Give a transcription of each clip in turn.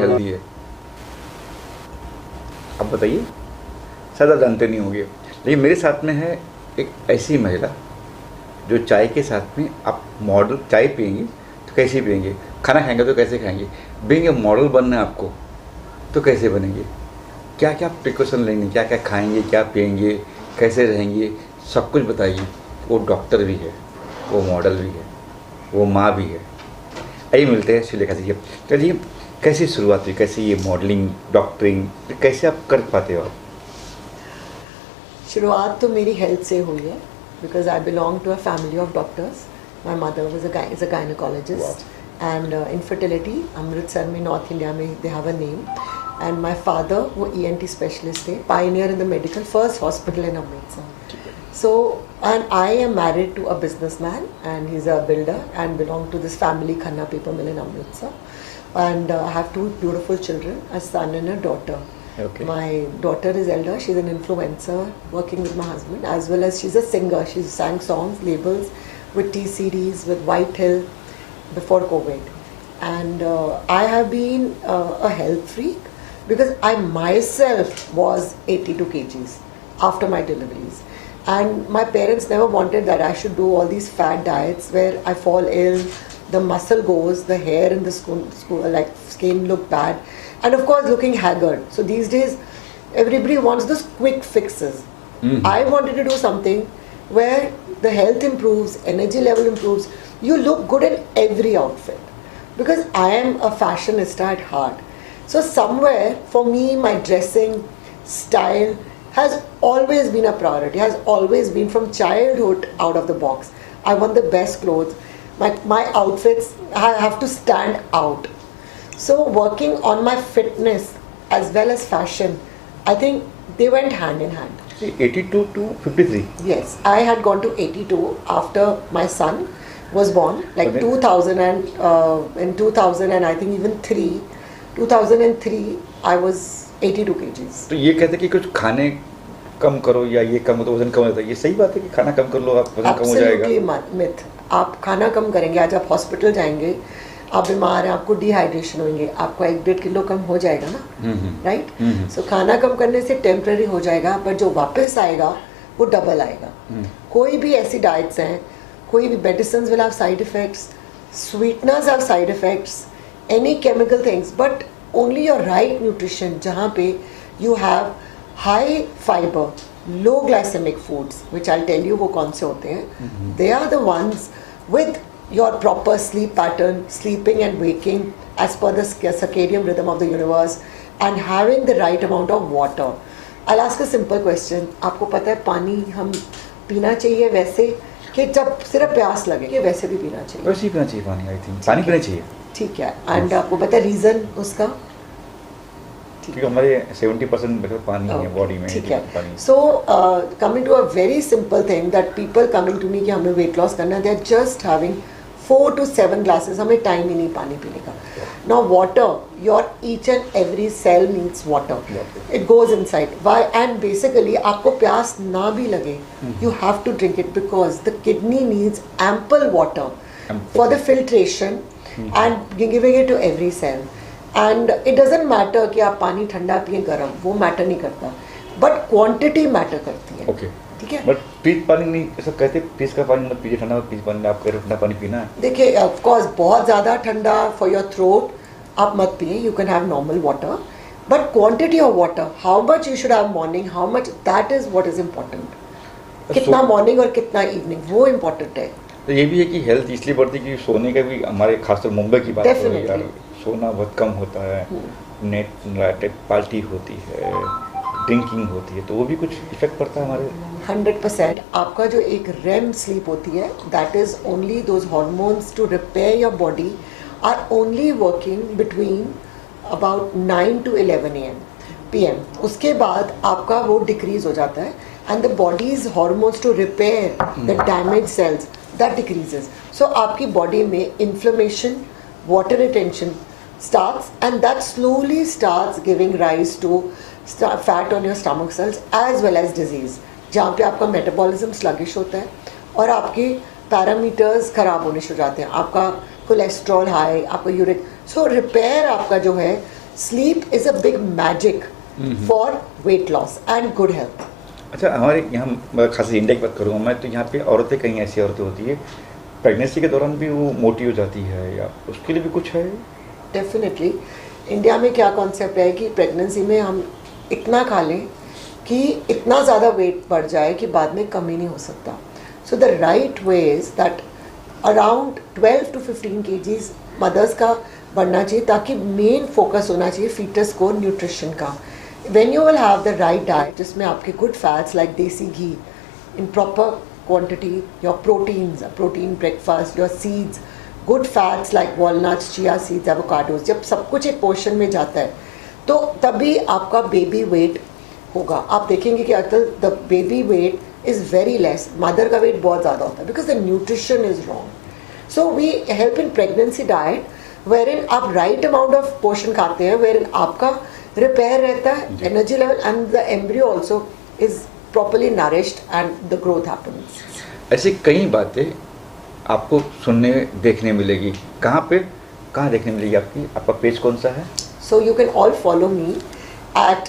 Healthy है? आप बताइए, शायद आप जानते नहीं होंगे, लेकिन मेरे साथ में है एक ऐसी महिला जो चाय के साथ में, आप मॉडल चाय पियेंगे तो कैसे पियेंगे, खाना खाएंगे तो कैसे खाएंगे, बीइंग मॉडल बनना है आपको तो कैसे बनेंगे, क्या क्या प्रिकॉशन लेंगे, क्या क्या खाएंगे, क्या पियेंगे, कैसे रहेंगे, सब कुछ बताइए। वो डॉक्टर भी है, वो मॉडल भी है, वो माँ भी है। आइए मिलते हैं सुलेखा जी। चलिए, कैसी शुरुआत हुई, कैसे ये मॉडलिंग, डॉक्टरिंग कैसे आप कर पाते हो आप? शुरुआत तो मेरी हेल्थ से हुई है, because I belong to a family of doctors. My mother was is a gynaecologist and infertility Amritsar में, नॉर्थ इंडिया में they have a name. And my father वो ENT स्पेशलिस्ट थे, pioneer in the medical first hospital in Amritsar. So, and I am married to a businessman, and he's a builder and belong to this family Khanna Paper Mill in Amritsar. And I have two beautiful children, a son and a daughter. Okay. My daughter is elder, she's an influencer working with my husband, as well as she's a singer. She sang songs, labels with T-Series, with White Hill before COVID. And I have been a health freak because I myself was 82 kgs after my deliveries. And my parents never wanted that I should do all these fat diets where I fall ill, the muscle goes, the hair in the like skin look bad, and of course looking haggard. So these days, everybody wants those quick fixes. I wanted to do something where the health improves, energy level improves, you look good in every outfit. Because I am a fashionista at heart. So somewhere, for me, my dressing, style, has always been a priority, has always been from childhood out of the box. I want the best clothes. My outfits have to stand out. So working on my fitness as well as fashion, I think they went hand in hand. 82 to 53? Yes, I had gone to 82 after my son was born, like Okay. 2000 and in 2000 and I think even 2003, I was 82 kgs. तो ये कहते हैं कि कुछ खाने कम करो या ये कम हो तो वजन कम हो जाता है, ये सही बात है कि खाना कम कर लो आप वजन कम हो जाएगा? Absolutely myth. आप खाना कम करेंगे, आज आप हॉस्पिटल जाएंगे, आप बीमार हैं, आपको डिहाइड्रेशन होंगे, आपका 1-1.5 किलो कम हो जाएगा ना, राइट? सो खाना कम करने से टेम्पररी हो जाएगा, पर जो वापस आएगा वो डबल आएगा. कोई भी ऐसी डाइट्स हैं, कोई भी medicine will have side effects, sweeteners have side effects, any chemical things, but only your right nutrition, जहाँ पे you have high fibre, low glycaemic foods, which I tell you वो कौन से होते हैं. They are the ones with your proper sleep pattern, sleeping and waking as per the circadian rhythm of the universe, and having the right amount of water. I'll ask a simple question. आपको पता है पानी हम पीना चाहिए वैसे कि जब सिर्फ प्यास लगे, कि वैसे भी पीना चाहिए? वैसे ही पीना चाहिए पानी, आई थिंक पानी पीना चाहिए. ठीक है. एंड आपको पता है रीज़न उसका? क्योंकि हमारे 70% मतलब पानी है बॉडी में. ठीक है. So coming to a very simple thing that people coming to me कि हमें वेट लॉस करना है, they are just having 4 to 7 glasses. हमें टाइम ही नहीं पानी पीने का. Now water, your each and every cell needs water. It goes inside. Why? And basically आपको प्यास ना भी लगे, you have to drink it because the kidney needs ample water for the filtration and giving it to every cell. And it doesn't matter कि आप पानी ठंडा पिए गर्म, वो मैटर नहीं करता, but quantity मैटर करती है. ओके. ठीक है. बट फ्रीज पानी नहीं, ऐसा कहते हैं फ्रीज का पानी मत पीजिए, ठंडा मत पीजिए पानी, आप कह रहे हो ठंडा पानी पीना है. देखिए, ऑफ कोर्स बहुत ज़्यादा ठंडा फॉर योर थ्रोट आप मत पिए, you can have normal water, but quantity of water, how much you should have morning, how much, that is what is important. कितना मॉर्निंग और कितना इवनिंग, वो इम्पोर्टेंट है. तो ये भी है कि हेल्थ इसलिए बढ़ती है कि सोने का भी, हमारे खासतौर मुंबई की बात करो यार, सोना बहुत कम होता है, नेट पार्टी होती है, ड्रिंकिंग होती है, तो वो भी कुछ इफेक्ट पड़ता है हमारे. 100%. आपका जो एक रेम स्लीप होती है, that is only those hormones to repair your body are only working between about 9 to 11 PM. उसके बाद आपका वो डिक्रीज हो जाता है and the body's hormones to repair the damage cells, that decreases. So आपकी बॉडी में inflammation, water retention starts, and that slowly starts giving rise to fat on your stomach cells as well as disease, जहाँ पे आपका metabolism sluggish होता है और आपके parameters ख़राब होने शुरू हो जाते हैं, आपका कोलेस्ट्रॉल हाई, आपका यूरिक. सो रिपेयर आपका जो है Sleep is a big magic for weight loss and good health. अच्छा, हमारे यहाँ खासकर इंडिया की बात करूँगा मैं, तो यहाँ पे औरतें, कहीं ऐसी औरतें होती है प्रेगनेंसी के दौरान भी वो मोटी हो जाती है, या उसके लिए भी कुछ है? डेफिनेटली इंडिया में क्या कॉन्सेप्ट है कि प्रेगनेंसी में हम इतना खा लें कि इतना ज़्यादा वेट बढ़ जाए कि बाद में कम ही नहीं हो सकता. So the right way is that around 12 to 15 kgs mothers का बढ़ना चाहिए, ताकि मेन फोकस होना चाहिए फीटस को न्यूट्रिशन का. When you will have the right diet, जिसमें आपके good fats like देसी घी in proper quantity, your proteins, a protein breakfast, your seeds, good fats like walnuts, chia seeds, avocados, जब सब कुछ एक पोर्शन में जाता है तो तभी आपका बेबी वेट होगा. आप देखेंगे कि आजकल the baby weight is very less, mother का वेट बहुत ज़्यादा होता है because the nutrition is wrong. So we help in pregnancy diet wherein आप राइट अमाउंट ऑफ पोर्शन खाते हैं, वेर इन आपका रिपेयर रहता है, energy level, and the embryo also is properly nourished and the growth happens. ऐसी कई बातें आपको सुनने देखने मिलेगी. कहाँ पे, कहाँ देखने मिलेगी? आपका पेज कौन सा है? So you can all follow me at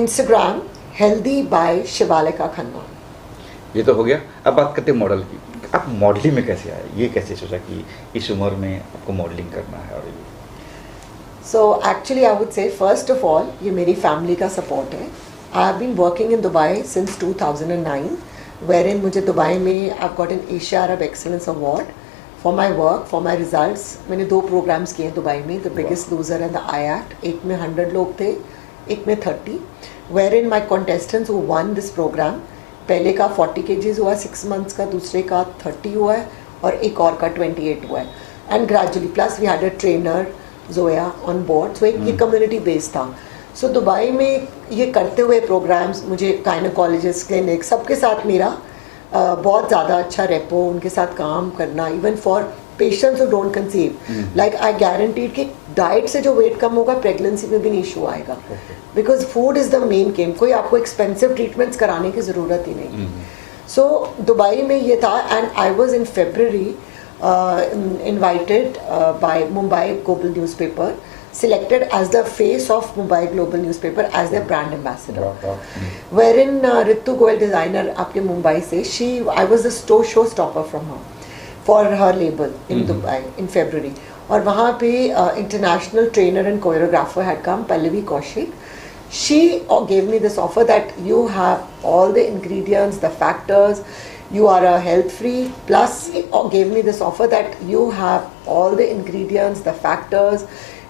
Instagram healthy by Shivalika Khanna. ये तो हो गया. अब बात करते हैं मॉडल की. आप मॉडलिंग में कैसे आए? ये कैसे सोचा कि इस उम्र में आपको मॉडलिंग करना है? और ये so actually I would say first of all ये मेरी फैमिली का सपोर्ट है. I have been working in Dubai since 2009 wherein मुझे दुबई में I got an Asia Arab excellence award for my work, for my results. मैंने 2 programmes किए Dubai में, the biggest loser and the I act. एक में 100 लोग थे, एक में 30, wherein my contestants who one this programme. पहले का 40 kgs हुआ 6 months का, दूसरे का 30 हुआ है और एक और का 28 हुआ है. And gradually plus we had a trainer Zoya on board. So एक ये कम्युनिटी बेस्ड था. सो दुबई में ये करते हुए प्रोग्राम्स मुझे गायनेकोलॉजिस्ट, क्लिनिक, सबके साथ मेरा बहुत ज़्यादा अच्छा रेपो, उनके साथ काम करना, even for patients who don't conceive, like I guaranteed कि डाइट से जो वेट कम होगा प्रेगनेंसी में भी नहीं इशू आएगा, because food is the main game. कोई आपको एक्सपेंसिव ट्रीटमेंट्स कराने की ज़रूरत ही नहीं. सो दुबई में ये था and I was in February invited by Mumbai Global Newspaper, selected as the face of Mumbai Global Newspaper as their brand ambassador. Wherein Ritu Goyal, designer आपके मुंबई से, I was the showstopper from her for her label in Dubai in February. और वहाँ पे international trainer and choreographer had come, Pallavi Kaushik. She gave me this offer that you have all the ingredients, the factors, you are a health freak, plus gave me this offer that you have all the ingredients, the factors,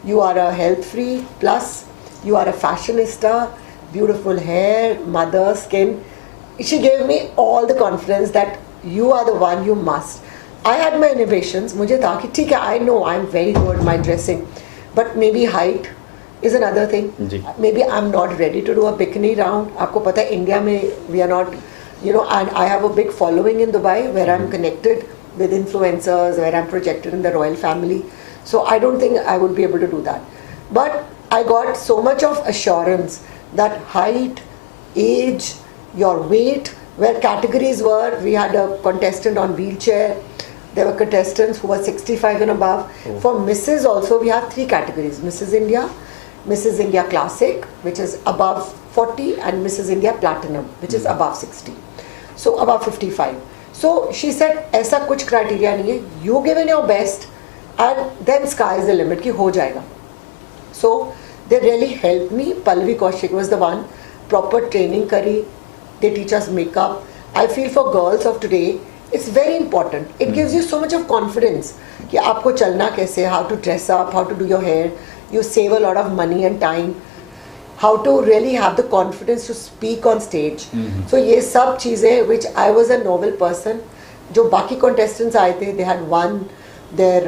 you are a health freak, plus you are a fashionista, beautiful hair, mother, skin. She gave me all the confidence that you are the one, you must. I had my inhibitions. मुझे था कि ठीक है, I know I'm very good my dressing, but maybe height is another thing. Maybe I'm not ready to do a bikini round. आपको पता है India में we are not, you know, and I have a big following in Dubai where I'm connected with influencers, where I'm projected in the royal family. So I don't think I would be able to do that. But I got so much of assurance that height, age, your weight, where categories were, we had a contestant on wheelchair, there were contestants who were 65 and above. For Mrs. also we have 3 categories, Mrs. India Classic, which is above 40, and Mrs. India Platinum, which is above 60. So above 55. So she said, ऐसा कुछ criteria नहीं है, you given your best and then sky is the limit कि हो जाएगा. So they really helped me. Pallavi Kaushik was the one, proper training करी, they teach us makeup. I feel for girls of today, it's very important. It gives you so much of confidence कि आपको चलना कैसे, how to dress up, how to do your hair. You save a lot of money and time. How to really have the confidence to speak on stage. So ये सब चीज़ें which I was a novel person. जो बाकी contestants आए थे, they had won their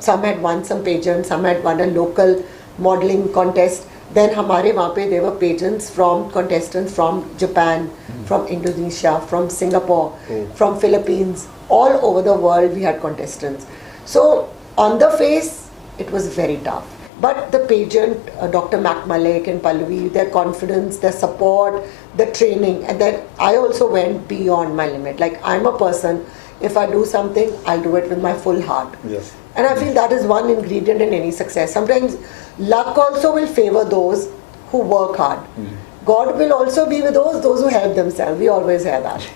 some had won some pageant, some had won a local modeling contest. Then हमारे वहाँ पे there were pageants from contestants from Japan, from Indonesia, from Singapore, from Philippines, all over the world we had contestants. So on the face it was very tough. But the pageant, Dr. Mac Malik and Pallavi, their confidence, their support, the training, and then I also went beyond my limit. Like I'm a person, if I do something, I'll do it with my full heart. Yes. And I feel that is one ingredient in any success. Sometimes luck also will favor those who work hard. God will also be with those who help themselves. We always hear that.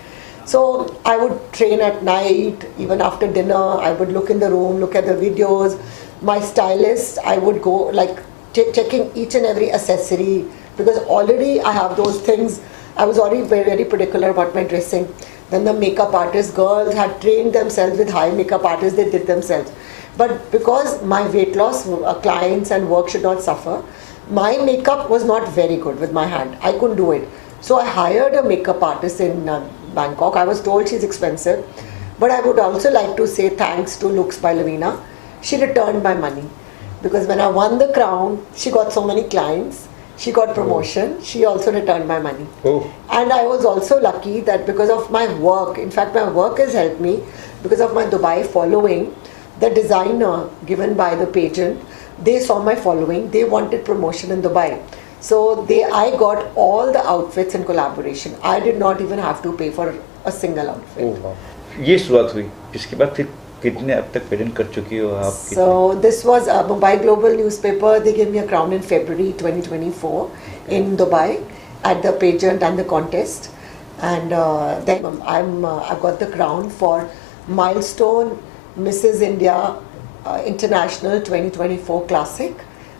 So I would train at night, even after dinner. I would look in the room, look at the videos. My stylist, I would go like checking each and every accessory, because already I have those things. I was already very, very particular about my dressing. Then the makeup artists, girls had trained themselves with high makeup artists, they did themselves. But because my weight loss clients and work should not suffer, my makeup was not very good with my hand. I couldn't do it. So I hired a makeup artist in Bangkok. I was told she's expensive. But I would also like to say thanks to Looks by Lavina. She returned my money. Because when I won the crown, she got so many clients. She got promotion. She also returned my money. Oh. And I was also lucky that because of my work, in fact my work has helped me, because of my Dubai following, the designer given by the pageant, they saw my following, they wanted promotion in Dubai. So I got all the outfits in collaboration. I did not even have to pay for a single outfit. ओह वाह, ये शुरुआत हुई, इसके बाद फिर कितने अब तक पेजेंट कर चुकी हो आप? So this was a Mumbai Global newspaper. They gave me a crown in February 2024 in Dubai at the pageant and the contest. And then I got the crown for Milestone Mrs. India International 2024 Classic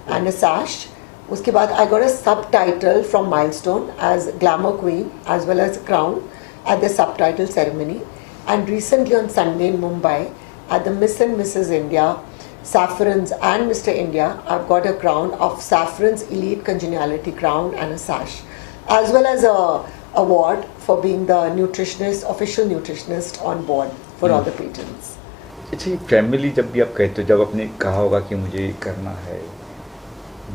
and a sash. Uske baad I got a subtitle from Milestone as Glamour Queen as well as crown at the subtitle ceremony. And recently on Sunday in Mumbai at the Miss and Mrs. India, Saffron's and Mr. India, I've got a crown of Saffron's Elite Congeniality crown and a sash, as well as a award for being the nutritionist, official nutritionist on board for all the pageants. अच्छा, family जब भी आप कहते हो, जब आपने कहा होगा कि मुझे ये करना है,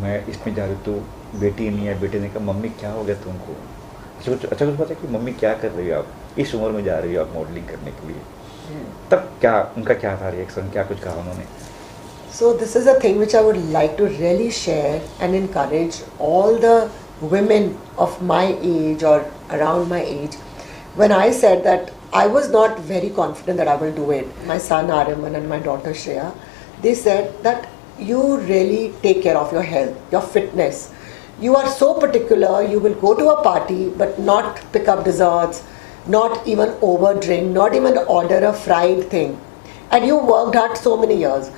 मैं इसमें जा रही हूँ, तो बेटी नहीं है, बेटे ने कहा मम्मी क्या हो गया तुमको? अच्छा कुछ पता है कि मम्मी क्या कर रही हो आप, इस उम्र में जा रही हो आप मॉडलिंग करने के लिए? तब क्या उनका क्या था रिएक्शन, क्या कुछ कहा उन्होंने? So this is a thing which I would like to really share and encourage all the women of my age or around my age. When I said that I was not very confident that I will do it, my son Ariman and my daughter Shreya, they said that you really take care of your health, your fitness. You are so particular, you will go to a party but not pick up desserts, not even overdrink, not even order a fried thing. And you worked hard so many years.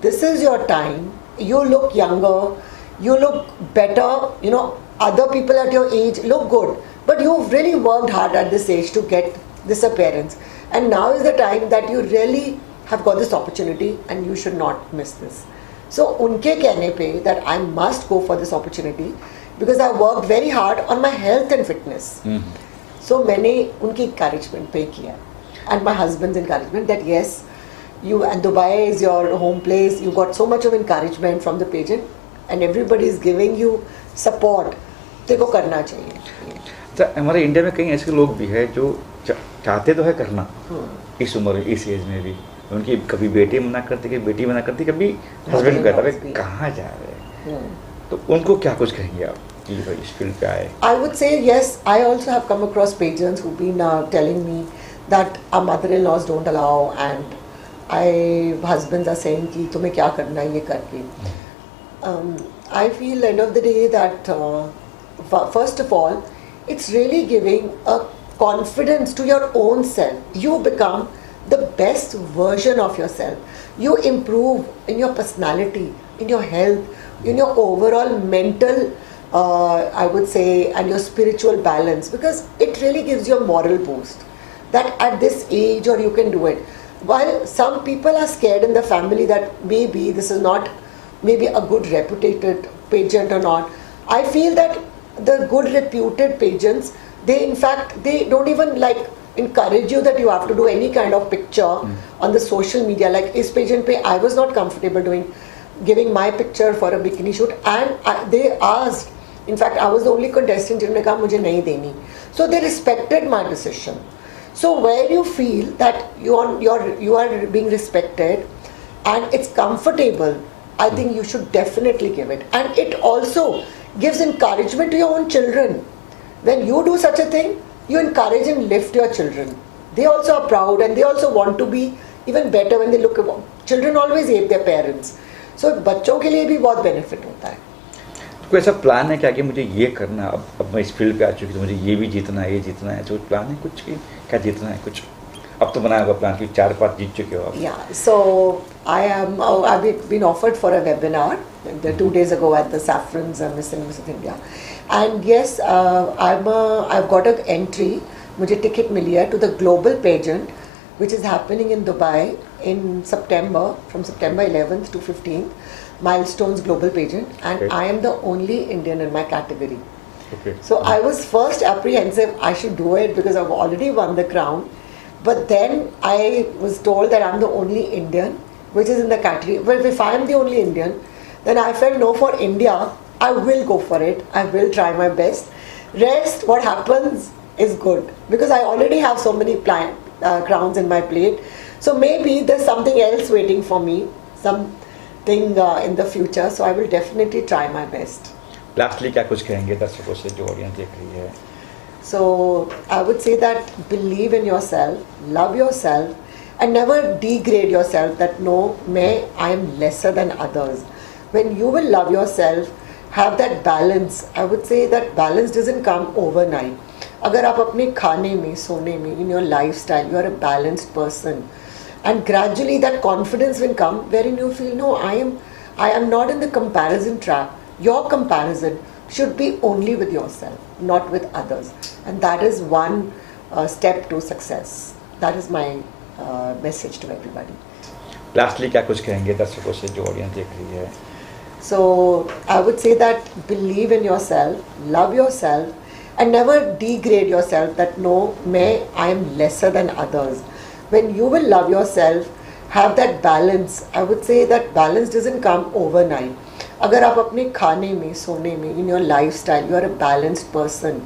This is your time. You look younger, you look better, you know, other people at your age look good. But you've really worked hard at this age to get this appearance. And now is the time that you really have got this opportunity and you should not miss this. So, unke कहने पे that I must go for this opportunity because I worked very hard on my health and fitness. So मैंने उनकी encouragement पे किया and my husband's encouragement that yes, you and Dubai is your home place. You got so much of encouragement from the pageant and everybody is giving you support. तेरे को करना चाहिए. तो हमारे इंडिया में कई ऐसे लोग भी हैं जो चाहते तो है करना इस उम्र इस एज में भी, उनकी कभी बेटी मना करती, कभी बेटी मना करती, कभी हस्बैंड कहता है कहाँ जा रहे हैं, तो उनको क्या कुछ कहेंगे आप कि भाई इस फील्ड पे आए? I would say yes, I also have come across pageants who've been telling me that our mother-in-laws don't allow and husbands are saying कि तुम्हें क्या करना है ये करके. I feel end of the day that first of all, it's really giving a confidence to your own self. You become the best version of yourself. You improve in your personality, in your health, in your overall mental, I would say, and your spiritual balance, because it really gives you a moral boost that at this age or you can do it. While some people are scared in the family that maybe this is not maybe a good reputed pageant or not, I feel that the good reputed pageants, they in fact, they don't even like encourage you that you have to do any kind of picture on the social media. Like is pageant pe I was not comfortable giving my picture for a bikini shoot, and they asked, in fact I was the only contestant जिन्होंने कहा मुझे नहीं देनी. So they respected my decision. So where you feel that you are being respected and it's comfortable, I think you should definitely give it. And it also gives encouragement to your own children. When you do such a thing, you encourage and lift your children. They also are proud and they also want to be even better when they look at. Children always hate their parents. सो बच्चों के लिए भी बहुत benefit होता है। कोई ऐसा plan है क्या कि मुझे ये करना है, अब मैं इस फील्ड पे आ चुकी तो मुझे ये भी जीतना है, ये जीतना है, तो प्लान है कुछ कि क्या जीतना है कुछ? अब तो बनाया होगा प्लान कि 4-5 जीत चुके हो आप। Yeah, so I've been offered for a webinar 2 days ago at the Saffron's Miss and Mrs. India, and yes, I've got an entry. मुझे टिकट मिली है to the global pageant, which is happening in Dubai in September, from September 11th to 15th, Milestones Global Pageant, and Okay. I am the only Indian in my category. Okay. So I was first apprehensive I should do it because I've already won the crown. But then I was told that I'm the only Indian, which is in the category. Well, if I'm the only Indian, then I felt no, for India, I will go for it. I will try my best. Rest, what happens is good. Because I already have so many crowns in my plate. So maybe there's something else waiting for me, something in the future. So I will definitely try my best. Lastly क्या कुछ कहेंगे दर्शकों से जो audience देख रही है? So I would say that believe in yourself, love yourself, and never degrade yourself that no, I am lesser than others. When you will love yourself, have that balance. I would say that balance doesn't come overnight. अगर आप अपने खाने में, सोने में, in your lifestyle, you are a balanced person, and gradually that confidence will come wherein you feel no, I am not in the comparison trap. Your comparison should be only with yourself, not with others, and that is one step to success. That is my message to everybody. Lastly क्या कुछ कहेंगे दर्शकों से जो audience देख रही है? So I would say that believe in yourself, love yourself, and never degrade yourself that no, I am lesser than others. When you will love yourself, have that balance. I would say that balance doesn't come overnight. अगर आप अपने खाने में, सोने में, in your lifestyle, you are a balanced person,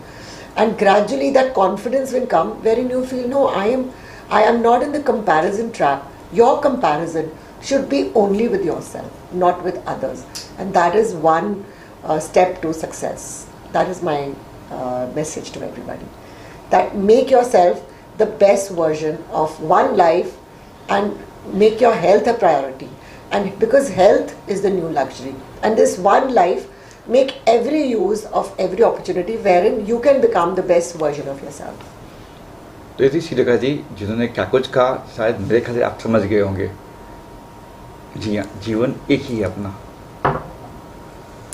and gradually that confidence will come wherein you feel no, I am not in the comparison trap. Your comparison should be only with yourself, not with others, and that is one step to success. That is my message to everybody. That make yourself the best version of one life, and make your health a priority. And because health is the new luxury, and this one life, make every use of every opportunity wherein you can become the best version of yourself. तो यदि श्रीलेखा जी जिन्होंने क्या कुछ कहा, शायद मेरे ख्याल से आप समझ गए होंगे। जी हाँ, जीवन एक ही है अपना।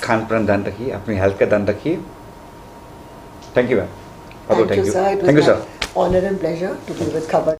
खान पान ध्यान रखिए, अपनी हेल्थ का ध्यान रखिए। Thank you ma'am. Thank you, sir. It Thank you, was sir. my honor and pleasure to be with Khabar.